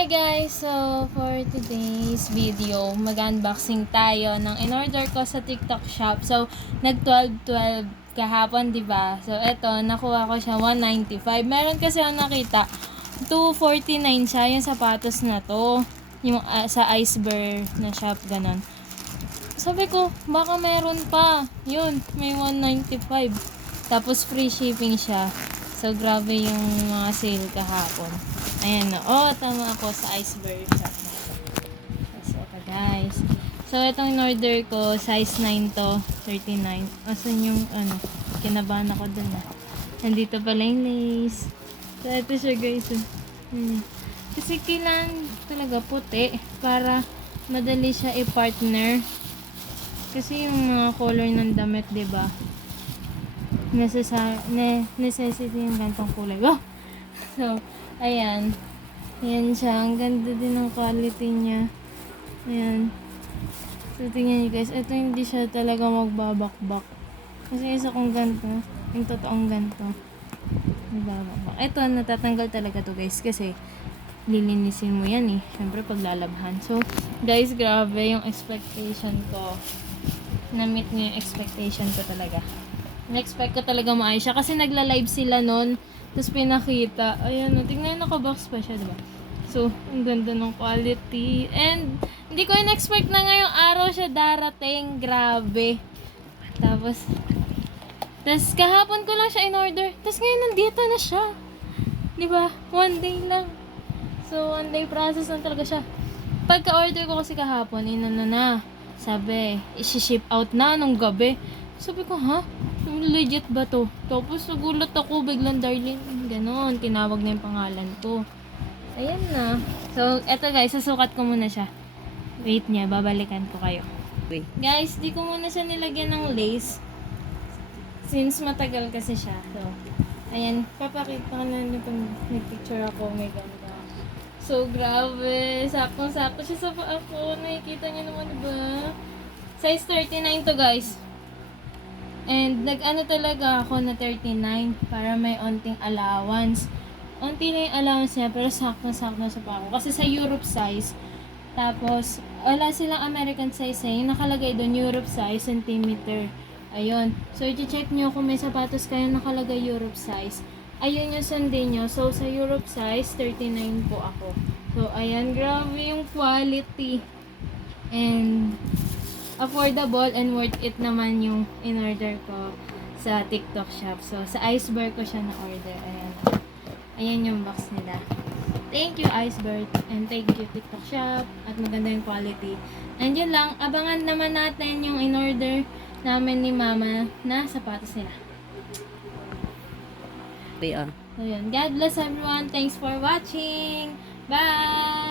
Hi guys! So, for today's video, mag-unboxing tayo ng in-order ko sa TikTok shop. So, nag-12-12 kahapon, diba? So, eto, nakuha ko siya 195. Meron kasi ako nakita, 249 siya, yung sapatos na to. Yung sa Iceberg na shop, ganon. Sabi ko, baka meron pa. Yun, may 195. Tapos, free shipping siya. So, grabe yung mga sale kahapon. Ayan na. Oh, tama ako sa Iceberg. So, ito guys. So, itong in-order ko, size 9 to, 39. Asan yung, kinabahan ako dun ah. Nandito pala yung lace. So, ito siya guys. Kasi kailangan talaga puti para madali siya i-partner. Kasi yung mga color ng damit, diba? Necessity yung gantong kulay. Oh! So, ayan. Ayan siya. Ang ganda din ng quality niya. Ayan. So, tingnan nyo guys. Ito hindi siya talaga magbabakbak. Kasi isa kong ganito. Yung totoong ganito. Magbabakbak. Ito, natatanggal talaga to guys. Kasi, lilinisin mo yan eh. Siyempre, paglalabhan. So, guys, grabe yung expectation ko. Na-meet niyo yung expectation ko talaga. Na-expect ko talaga maayos siya. Kasi nagla-live sila nun. Tapos pinakita. Ayan, tingnan naka-box pa siya, diba? So, ang ganda ng quality. And, hindi ko in-expect na ngayong araw siya darating. Grabe. Tapos kahapon ko lang siya in-order. Tapos ngayon, nandito na siya. Diba? One day lang. So, one day process lang talaga siya. Pagka-order ko kasi kahapon, na. Sabi, isi-ship out na nung gabi. Sabi ko, ha? Legit ba to? Tapos nagulat ako, biglang Darlene. Ganon, tinawag na yung pangalan ko. Ayan na. So, eto guys, susukat ko muna siya. Wait niya, babalikan ko kayo. Wait. Guys, di ko muna siya nilagyan ng lace. Since matagal kasi siya. So, ayan, papakita ko na pag nag-picture ako, may ganda. So, grabe. Sakong-sako siya sa paa ko. Nakikita niyo naman, diba? Size 39 to, guys. And, nag-ano talaga ako na 39 para may onting allowance. Onti na yung allowance niya, pero sakto-sakto sa paa ko. Kasi sa Europe size, tapos, wala silang American size eh. Yung nakalagay doon, Europe size, centimeter. Ayun. So, i-check nyo kung may sapatos kayo nakalagay Europe size. Ayun yung sundin nyo. So, sa Europe size, 39 po ako. So, ayan. Grabe yung quality. And, affordable and worth it naman yung in-order ko sa TikTok shop. So, sa Iceberg ko siya na-order. Ayan. Ayan yung box nila. Thank you, Iceberg. And thank you, TikTok shop. At maganda yung quality. And yun lang. Abangan naman natin yung in-order namin ni Mama na sapatos nila. So, yun. God bless everyone. Thanks for watching. Bye!